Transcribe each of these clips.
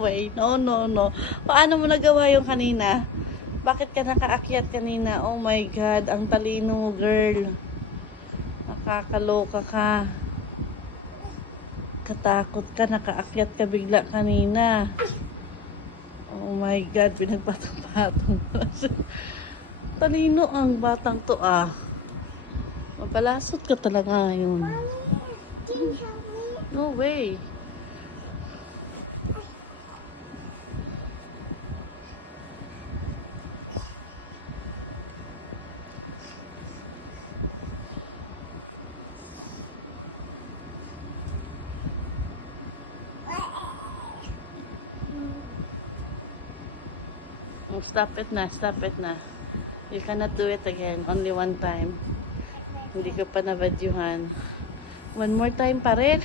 No way. No, no, no. Paano mo nagawa yung kanina? Bakit ka nakaakyat kanina? Oh my God, ang talino mo, girl. Nakakaloka ka. Katakot ka, nakaakyat ka bigla kanina. Oh my God, pinagpatong-patong. Talino ang batang to ah. Mapalasot ka talaga yun. No way. Oh, stop it na, stop it na. You cannot do it again. Only one time. Hindi ko pa nabadyuhan. One more time pa rin.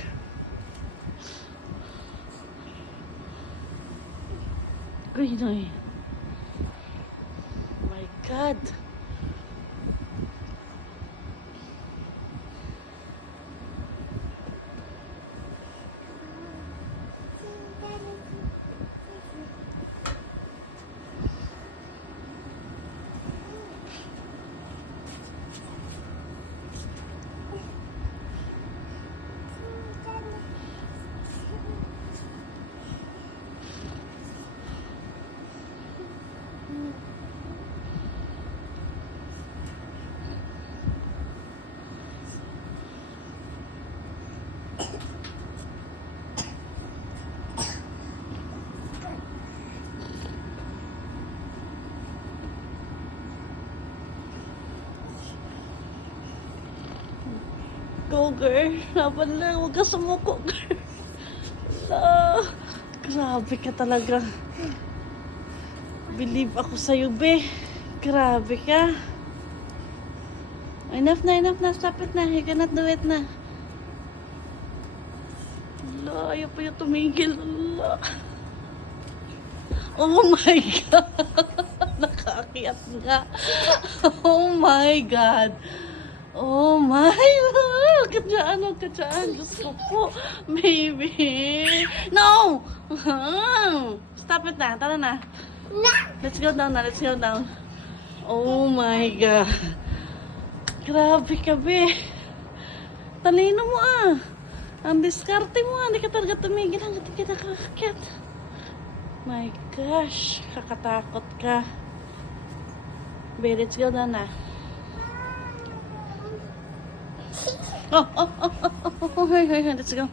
Uy, no. Oh my God. Go, girl. Laban lang. Huwag ka sumuko, girl. Ah, grabe ka talaga. Believe ako sa'yo, be. Grabe ka. Enough na. Stop it na. You cannot do it na. Ala, ayaw pa yung tumigil. Ala. Oh my God. Nakaakyat nga. Oh my God. Oh my God! Huwag ka dyan. Diyos ko po. Baby. No! Stop it na. Tara na. Let's go down na. Let's go down. Oh my God. Grabe ka, be. Talino mo ah. Ang diskarte mo ah. Hindi ka talaga tumigil hanggang kita kakakit. My gosh. Kakatakot ka. Be, let's go down na. Oh, hey, let's go.